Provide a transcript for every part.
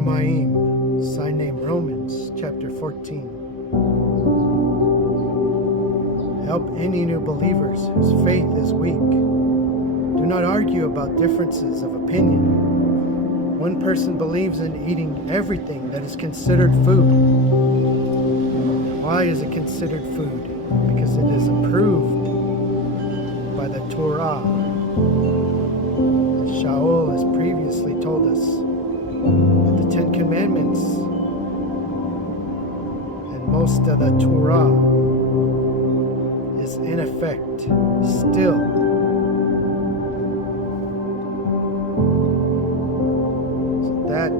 RUMAIYM, sign name Romans, chapter 14. Help any new believers whose faith is weak. Do not argue about differences of opinion. One person believes in eating everything that is considered food. Why is it considered food? Because it is approved by the Torah. Shaul has previously told us that the Ten Commandments and most of the Torah is in effect still. So that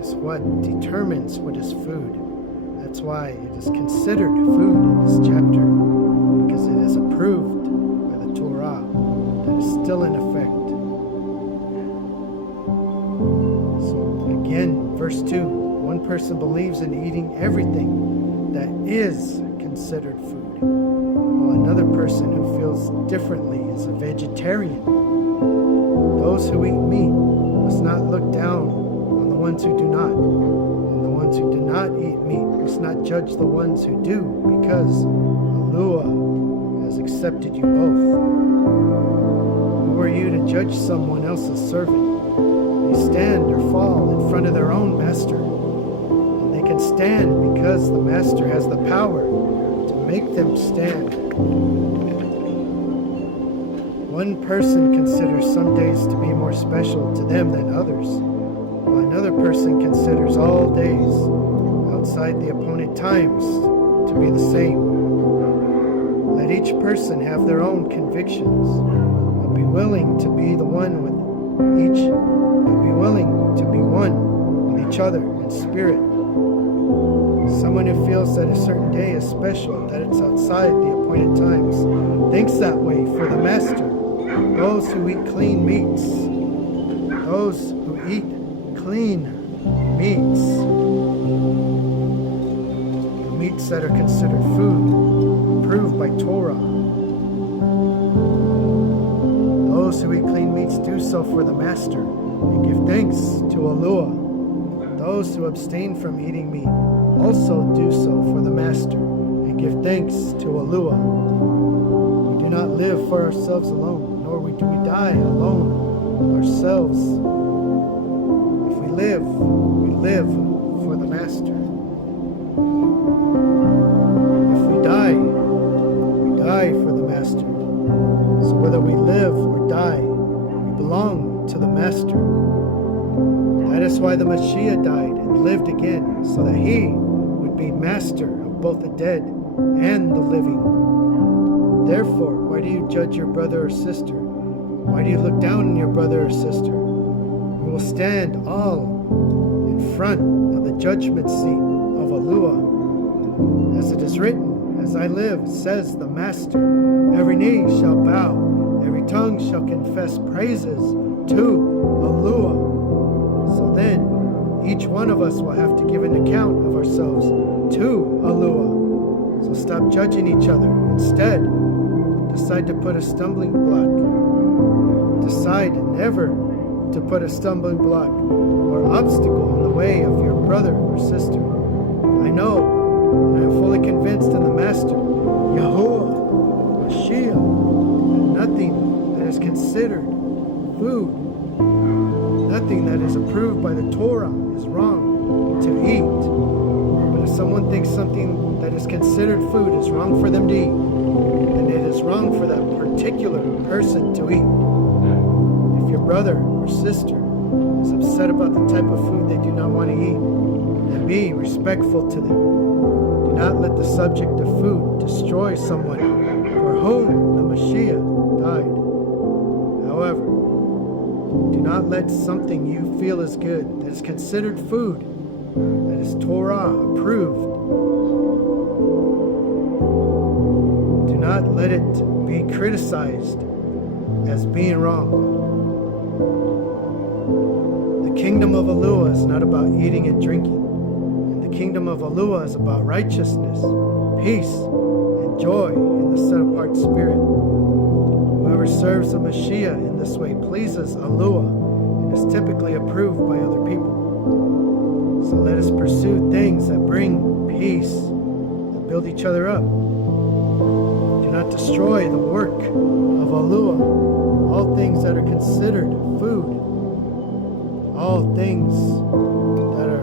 is what determines what is food. That's why it is considered food in this chapter, because it is approved by the Torah that is still in effect. So again, verse 2, one person believes in eating everything that is considered food, while another person who feels differently is a vegetarian. Those who eat meat must not look down on the ones who do not, and the ones who do not eat meat must not judge the ones who do, because YAHUAH has accepted you both. Who are you to judge someone else's servant? They stand or fall in front of their own master, and they can stand because the master has the power to make them stand. One person considers some days to be more special to them than others, while another person considers all days outside the appointed times to be the same. Let each person have their own convictions, but be willing to be one with each other in spirit. Someone who feels that a certain day is special, that it's outside the appointed times, thinks that way for the master. Those who eat clean meats, the meats that are considered food, approved by Torah. Those who eat clean meats do so for the master and give thanks to YAHUAH. Those who abstain from eating meat also do so for the master and give thanks to YAHUAH. We do not live for ourselves alone, nor do we die alone ourselves. If we live for the master. If we die for the master. So whether we live or die, we belong to the master. That is why the Mashiach died and lived again, so that he would be master of both the dead and the living. Therefore, why do you judge your brother or sister? Why do you look down on your brother or sister? We will stand all in front of the judgment seat of YAHUAH. As it is written, as I live, says the Master, every knee shall bow, every tongue shall confess praises to YAHUAH. So then, each one of us will have to give an account of ourselves to YAHUAH. So stop judging each other. Instead, decide to put a stumbling block. Decide never to put a stumbling block or obstacle in the way of your brother or sister. I know, and I am fully convinced in the Master, YAHUAH, Mashiach, that nothing that is considered food, nothing that is approved by the Torah is wrong to eat. But if someone thinks something that is considered food is wrong for them to eat, then it is wrong for that particular person to eat. If your brother or sister is upset about the type of food they do not want to eat, then be respectful to them. Do not let the subject of food destroy someone for whom the Mashiach died. However, do not let something you feel is good, that is considered food, that is Torah approved, do not let it be criticized as being wrong. The kingdom of YAHUAH is not about eating and drinking. And the kingdom of YAHUAH is about righteousness, peace, and joy in the set-apart spirit. Whoever serves the Mashiach in this way pleases YAHUAH and is typically approved by other people. So let us pursue things that bring peace, that build each other up. Do not destroy the work of YAHUAH, all things that are considered food, all things that are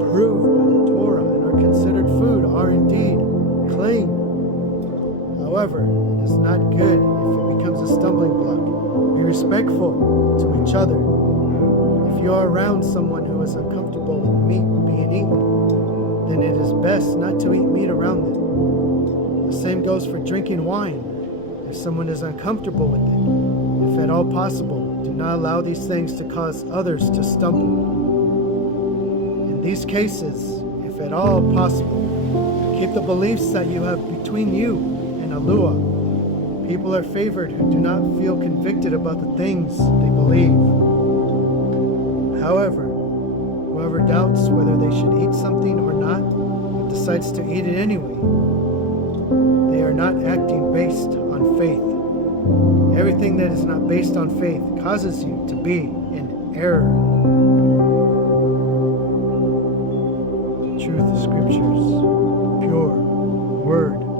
approved by the Torah and are considered food are indeed clean. However, it is not good if it becomes a stumbling block. Be respectful to each other. If you are around someone who is uncomfortable with meat being eaten, then it is best not to eat meat around them. The same goes for drinking wine. If someone is uncomfortable with it, if at all possible, do not allow these things to cause others to stumble. In these cases, if at all possible, keep the beliefs that you have between you and YAHUAH. People are favored who do not feel convicted about the things they believe. However, whoever doubts whether they should eat something or not, but decides to eat it anyway, they are not acting based on faith. Everything that is not based on faith causes you to be in error. Truth Scriptures, pure Word